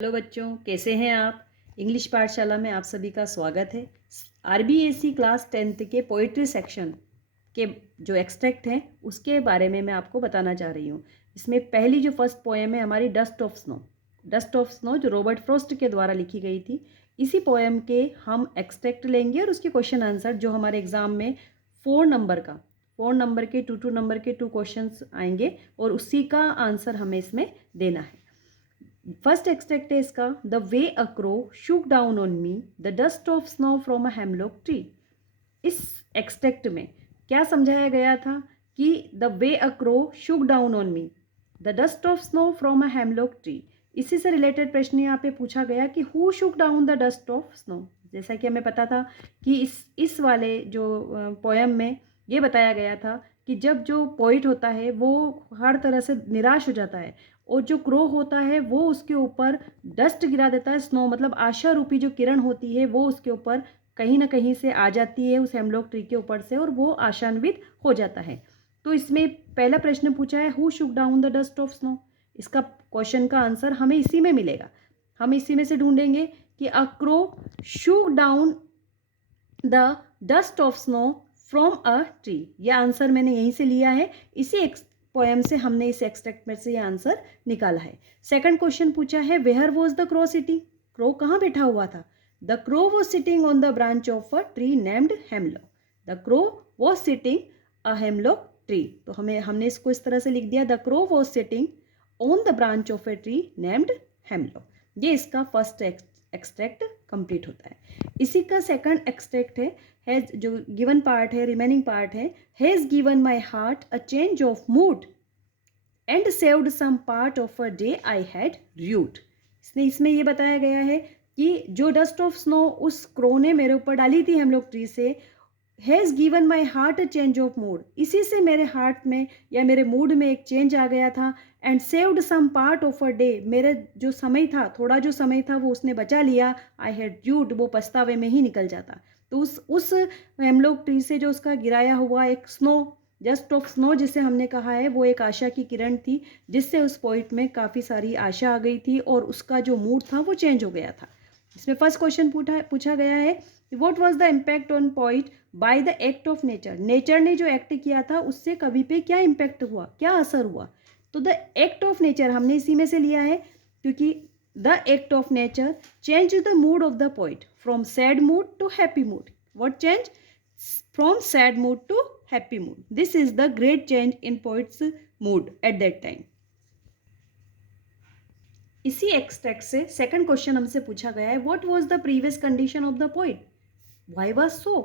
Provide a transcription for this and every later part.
Hello बच्चों, कैसे हैं आप। इंग्लिश पाठशाला में आप सभी का स्वागत है। आरबीएससी क्लास 10th के पोइट्री सेक्शन के जो एक्सट्रैक्ट हैं उसके बारे में मैं आपको बताना चाह रही हूँ। इसमें पहली जो फर्स्ट पोएम है हमारी dust of snow. Dust of snow जो रॉबर्ट फ्रॉस्ट के द्वारा लिखी गई थी। इसी पोएम के हम एक्सट्रैक्ट लेंगे और उसके क्वेश्चन आंसर जो हमारे एग्जाम में 4 नंबर के 2 नंबर के 2 क्वेश्चन आएंगे और उसी का आंसर हमें इसमें देना है। फर्स्ट एक्सट्रैक्ट है इसका, the way a crow Shuk down on me the dust of snow from a hemlock tree. इस एक्सट्रैक्ट में क्या समझाया गया था कि the way a crow Shuk down on me the dust of snow from a hemlock tree. इसी से related प्रश्न यहाँ पे पूछा गया कि who Shuk down the dust of snow. जैसा कि हमें पता था कि इस वाले जो पोएम में ये बताया गया था कि जब जो पोइट होता है वो हर तरह से निराश हो जाता है और जो क्रो होता है वो उसके ऊपर डस्ट गिरा देता है, स्नो मतलब आशा रूपी जो किरण होती है वो उसके ऊपर कहीं ना कहीं से आ जाती है उस हेमलॉक ट्री के ऊपर से और वो आशान्वित हो जाता है। तो इसमें पहला प्रश्न पूछा है who Shuk down the dust of snow. इसका क्वेश्चन का आंसर हमें इसी में मिलेगा। हम इसी में से ढूंढेंगे कि a crow Shuk down the dust of snow from a tree. यह आंसर मैंने यहीं से लिया है, इसी पोएम से हमने इस एक्सट्रैक्ट में से ये आंसर निकाला है। सेकंड क्वेश्चन पूछा है where was the crow sitting. Crow कहाँ बैठा हुआ था। The crow was sitting on the branch of a tree named hemlock. The crow was sitting a hemlock tree. तो हमने इसको इस तरह से लिख दिया, the crow was sitting on the branch of a tree named hemlock. ये इसका फर्स्ट एक्सट्रैक्ट कंप्लीट होता है। इसी का सेकंड एक्सट्रैक्ट है जो गिवन पार्ट है, रिमेनिंग पार्ट है, has given my heart a change of mood and saved some part of a day I had rued. इसमें ये बताया गया है कि जो डस्ट ऑफ स्नो उस क्रो ने मेरे ऊपर डाली थी हम लोग ट्री से, has given my heart a change of mood, इसी से मेरे हार्ट में या मेरे मूड में एक चेंज आ गया था। And saved some part of a day, मेरे जो समय था, थोड़ा जो समय था वो उसने बचा लिया। आई हैड ड्यूड, वो पछतावे में ही निकल जाता। तो उस हेमलॉक ट्री से जो उसका गिराया हुआ एक स्नो, जस्ट ऑफ स्नो जिसे हमने कहा है, वो एक आशा की किरण थी जिससे उस पोइट में काफ़ी सारी आशा आ गई थी और उसका जो मूड था वो चेंज हो गया था। इसमें फर्स्ट क्वेश्चन पूछा गया है what was the impact on poet by the act of nature. Nature ने जो एक्ट किया था उससे कवि पे क्या इम्पैक्ट हुआ, क्या असर हुआ। तो द एक्ट ऑफ नेचर हमने इसी में से लिया है क्योंकि the act of nature change the mood of the poet from sad mood to happy mood. What change, from sad mood to happy mood. This is the great change in poet's mood at that time. इसी extract से second question हमसे पूछा गया है what was the previous condition of the poet, why was so,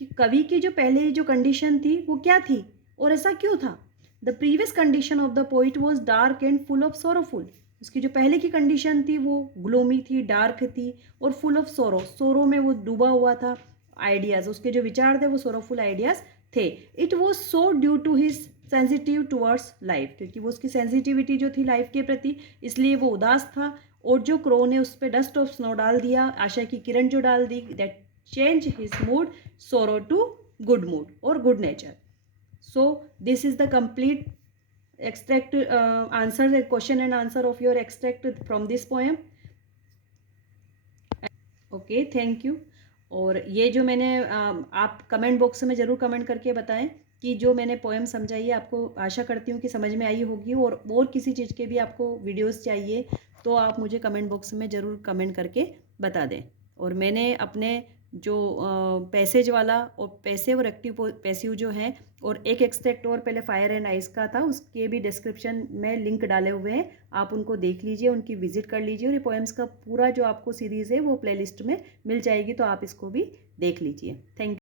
कि कवि की जो पहले जो कंडीशन थी वो क्या थी और ऐसा क्यों था। The previous condition of the poet was dark and full of sorrowful. उसकी जो पहले की कंडीशन थी वो ग्लोमी थी, डार्क थी और फुल ऑफ सोरो, सोरो में वो डूबा हुआ था। आइडियाज, उसके जो विचार थे वो सोरोफुल आइडियाज थे। It was so due to his sensitive towards life, क्योंकि वो उसकी सेंसिटिविटी जो थी लाइफ के प्रति, इसलिए वो उदास था। और जो क्रो ने उस पर डस्ट ऑफ स्नो डाल दिया, आशा की किरण जो डाल दी, that change his mood sorrow to good mood or good nature. So this is the complete extract, answer the question and answer of your extract from this poem. Okay, thank you. और ये जो मैंने आप comment box में ज़रूर comment करके बताएं कि जो मैंने पोएम समझाई है आपको, आशा करती हूँ कि समझ में आई होगी। और किसी चीज़ के भी आपको वीडियोस चाहिए तो आप मुझे कमेंट बॉक्स में ज़रूर कमेंट करके बता दें। और मैंने अपने जो पैसेज वाला और पैसिव और एक्टिव पैसिव जो हैं, और एक एक्सट्रैक्ट और पहले फायर एंड आइस का था, उसके भी डिस्क्रिप्शन में लिंक डाले हुए हैं, आप उनको देख लीजिए, उनकी विजिट कर लीजिए। और ये पोएम्स का पूरा जो आपको सीरीज़ है वो प्लेलिस्ट में मिल जाएगी, तो आप इसको भी देख लीजिए। Thank you.